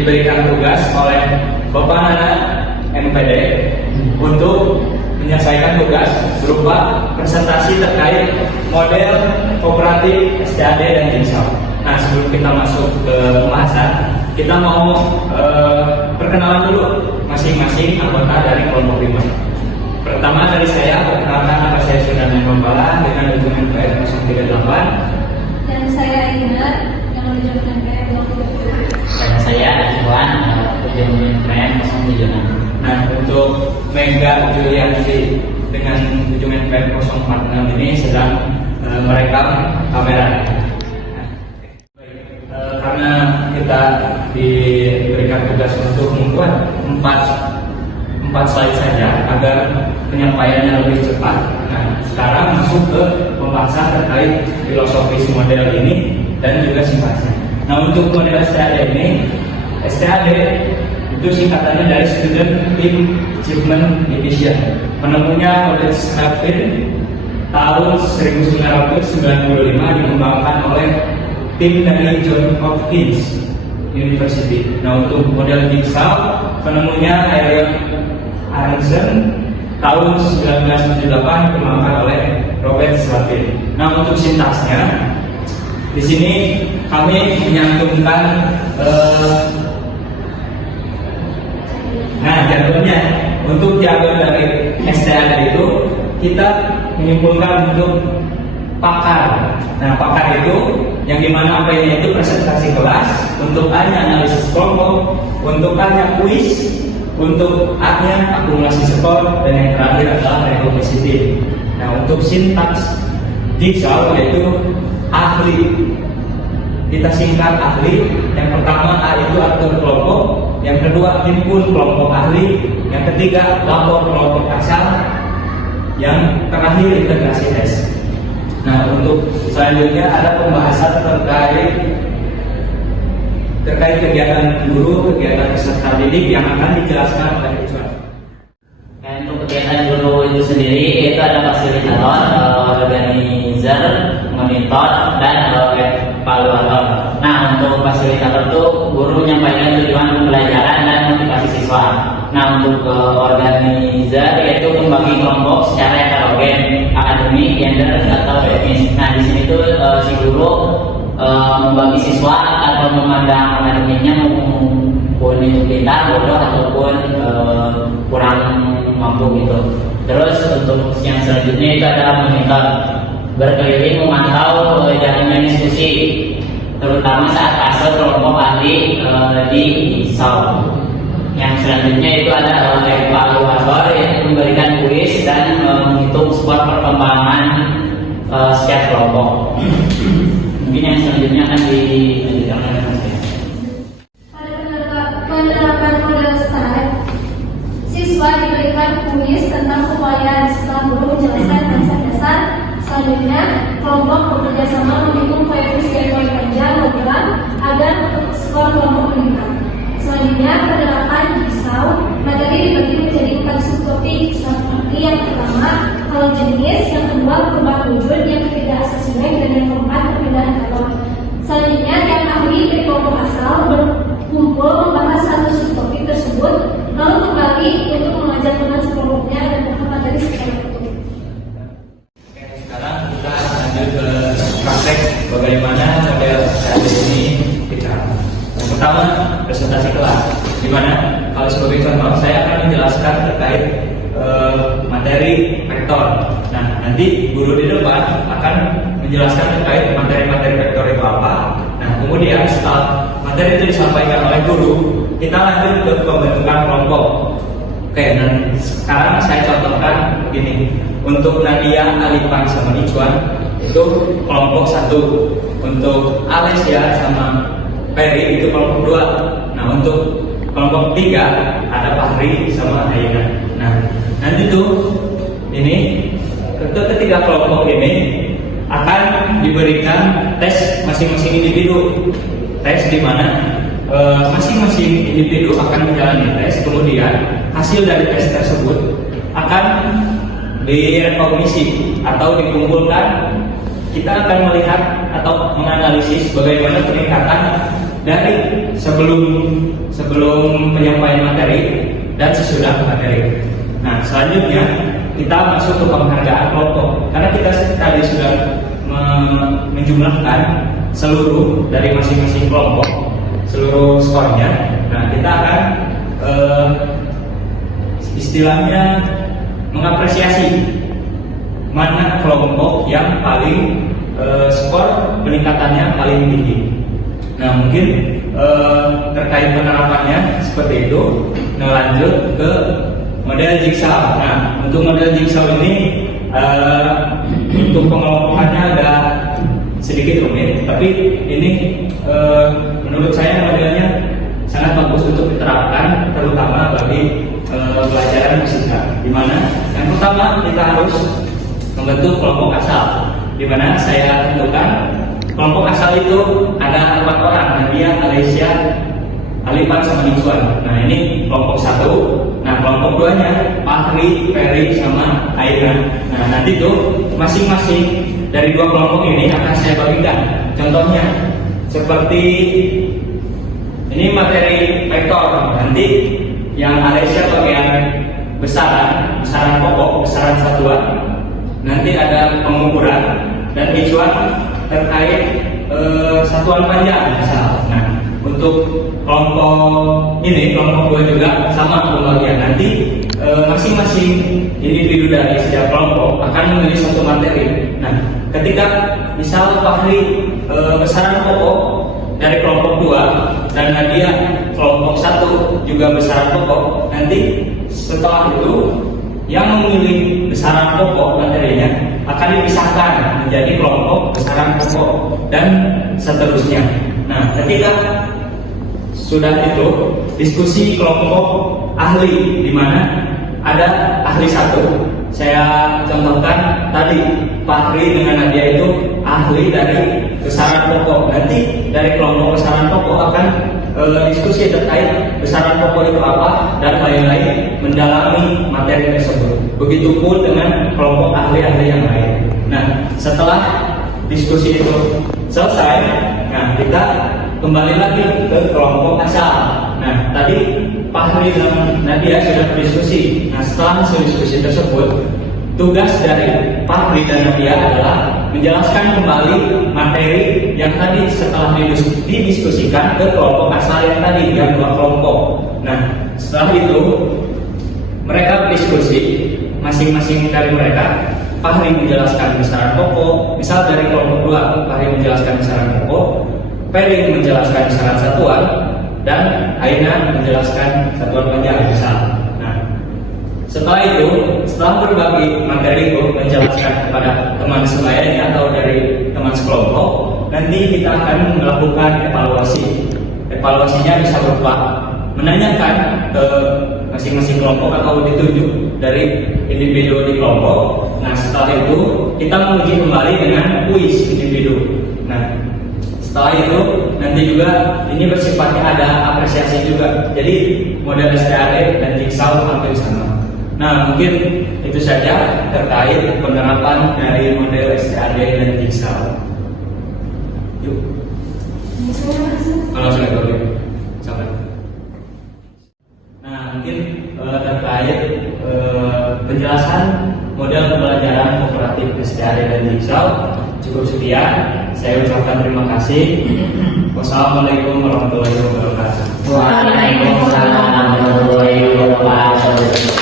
diberikan tugas oleh Bapak Nana MPD untuk menyelesaikan tugas berupa presentasi terkait model kooperatif STAD dan Jinsau. Nah, sebelum kita masuk ke pembahasan, kita mau perkenalan dulu masing-masing anggota dari kelompok 5. Pertama dari saya, perkenalkan nama saya Sunarman Rombala dengan dokumen PR 038. Dan saya Inar yang menunjukkan PR 037. Dan saya Iwan, dokumen PR 076. Nah, untuk Mega Julianti dengan dokumen PR 046 ini sedang merekam kamera. Karena kita diberikan tugas untuk membuat 4 slide saja agar penyampaiannya lebih cepat. Nah, sekarang masuk ke pembahasan terkait filosofis model ini dan juga sifatnya. Nah, untuk model STAD ini, STAD itu singkatannya dari Student Team Achievement Division. Penemunya Robert Stafford tahun 1995 dikembangkan oleh tim dari Johns Hopkins University. Nah, untuk model Jinsau, penemunya Ariel Aronson tahun 1978 dikembangkan oleh Robert Stafford. Nah, untuk sintaksnya, di sini kami menyantumkan jargonnya. Untuk jargon dari STAD itu kita menyimpulkan untuk pakar. Nah, pakar itu yang dimana apa-nya itu presentasi kelas, untuk A-nya analisis kelompok, untuk A-nya kuis, untuk A-nya akumulasi skor, dan yang terakhir adalah rekompositif. Nah, untuk sintaks Jinsau yaitu ahli. Kita singkat ahli. Yang pertama A itu atur kelompok, yang kedua himpun kelompok ahli, yang ketiga lapor kelompok asal, yang terakhir integrasi tes. Nah, untuk selanjutnya ada pembahasan terkait kegiatan guru, kegiatan peserta didik yang akan dijelaskan oleh Iwan. Untuk kegiatan guru itu sendiri, itu ada fasilitator, organizer, monitor, dan evaluator. Nah, untuk fasilitator itu guru menyampaikan tujuan pembelajaran dan motivasi siswa. Nah, untuk organizer yaitu membagi kelompok secara heterogen, akademik, gender, atau etnis. Nah, di sini tuh si guru membagi siswa atau memandang akademiknya maupun itu pintar, bodoh, ataupun kurang mampu gitu. Terus untuk yang selanjutnya itu adalah monitor, berkeliling memantau jalannya diskusi, terutama saat fase kelompok ahli di Jinsau. Yang selanjutnya itu ada evaluator yang memberikan kuis dan menghitung skor perkembangan setiap kelompok. Mungkin yang selanjutnya akan dilanjutkan oleh Mas. Pada penerapan model STAD, siswa diberikan kuis tentang upaya setelah guru menjelaskan dasar-dasar. Selanjutnya, kelompok bekerja sama menghitung koefisien poin panjang program agar skor kelompok meningkat. Selanjutnya, penerapan Jinsau, materi dibagi menjadi 4 subtopik, seperti yang pertama kalau jenis, yang kedua perubahan wujud, yang ketiga asesmen, dan yang keempat perpindahan kalor. Selanjutnya, tiap ahli dari kelompok asal berkumpul membahas satu subtopik tersebut, lalu kembali untuk mengajar teman sekelompoknya dan materi secara utuh. Sekarang kita lanjut ke praktek bagaimana model STAD ini diterapkan. Yang pertama, presentasi kelas. Di mana kalau sebagai contoh saya akan menjelaskan terkait materi vektor. Nah, nanti guru di depan akan menjelaskan terkait materi-materi vektor itu apa. Nah, kemudian setelah materi itu disampaikan oleh guru, kita lanjut ke pembentukan kelompok. Oke, dan sekarang saya contohkan begini. Untuk Nadia, Alipan, sama Icuan itu kelompok 1. Untuk Alessia sama Peri itu kelompok 2. Nah, untuk kelompok 3 ada Fahri sama Aina. Nah, nanti tuh ini ketiga kelompok ini akan diberikan tes masing-masing individu. Tes di mana masing-masing individu akan menjalani tes, kemudian hasil dari tes tersebut akan direkognisi atau dikumpulkan. Kita akan melihat atau menganalisis bagaimana peningkatan dari sebelum sebelum penyampaian materi dan sesudah materi. Nah, selanjutnya kita masuk ke penghargaan kelompok. Karena kita tadi sudah menjumlahkan seluruh dari masing-masing kelompok, seluruh skornya. Nah, kita akan istilahnya mengapresiasi mana kelompok yang paling skor peningkatannya paling tinggi. Nah, mungkin terkait penerapannya seperti itu. Nah, lanjut ke model jigsaw. Nah, untuk model jigsaw ini untuk pengelompokannya agak sedikit rumit, tapi ini menurut saya modelnya sangat bagus untuk diterapkan, terutama bagi pelajaran fisika. Di mana yang pertama kita harus membentuk kelompok asal, di mana saya tentukan kelompok asal itu ada 4 orang, Nadia, Alicia, Alifan, sama Nixwan. Nah, ini kelompok 1. Nah, kelompok 2-nya Fahri, Ferry, sama Aina. Nah, nanti tuh masing-masing dari 2 kelompok ini akan saya bagikan. Contohnya seperti ini materi vektor. Nanti yang Alicia bagian besaran pokok, besaran satuan. Nanti ada pengukuran, dan Nixwan terkait satuan panjang misal. Nah, untuk kelompok ini, kelompok 2 juga sama pembagian. Nanti masing-masing individu dari setiap kelompok akan memilih satu materi. Nah, ketika misal Fahri besaran pokok dari kelompok 2 dan Nadia kelompok 1 juga besaran pokok, nanti setelah itu yang memilih besaran pokok materinya akan dipisahkan menjadi kelompok besaran pokok dan seterusnya. Nah, ketika sudah itu diskusi kelompok ahli, di mana ada ahli 1. Saya contohkan tadi Fahri dengan Nadia itu ahli dari besaran pokok. Nanti dari kelompok besaran pokok akan diskusi terkait besaran pokok itu apa dan lain-lain, mendalami materi tersebut. Begitupun dengan kelompok ahli-ahli yang lain. Nah, setelah diskusi itu selesai, nah kita kembali lagi ke kelompok asal. Nah, tadi Fahri dan Nadia sudah berdiskusi. Nah, setelah hasil diskusi tersebut, tugas dari Fahri dan Nadia adalah menjelaskan kembali materi yang tadi setelah didiskusikan ke kelompok asal yang tadi, yang 2 kelompok. Nah, setelah itu mereka berdiskusi, masing-masing dari mereka. Fahri menjelaskan besaran pokok, misal dari kelompok 2 Fahri menjelaskan besaran pokok, Ferry menjelaskan besaran satuan, dan Aina menjelaskan satuan panjang misal. Nah, setelah itu, setelah berbagi materi itu menjelaskan kepada teman sebayanya atau dari teman sekelompok, nanti kita akan melakukan evaluasi. Evaluasinya bisa berupa menanyakan ke masing-masing kelompok atau ditunjuk dari individu di kelompok. Nah, setelah itu kita menguji kembali dengan kuis individu. Nah, setelah itu nanti juga ini bersifatnya ada apresiasi juga. Jadi model STAD dan jigsaw hampir sama. Nah, mungkin itu saja terkait penerapan dari model STAD dan jigsaw. Yuk. Kalau sudah boleh, sampai. Nah, mungkin terkait penjelasan model pembelajaran kooperatif STAD dan jigsaw cukup sekian. Saya ucapkan terima kasih. Wassalamualaikum warahmatullahi wabarakatuh. Waalaikumsalam warahmatullahi wabarakatuh.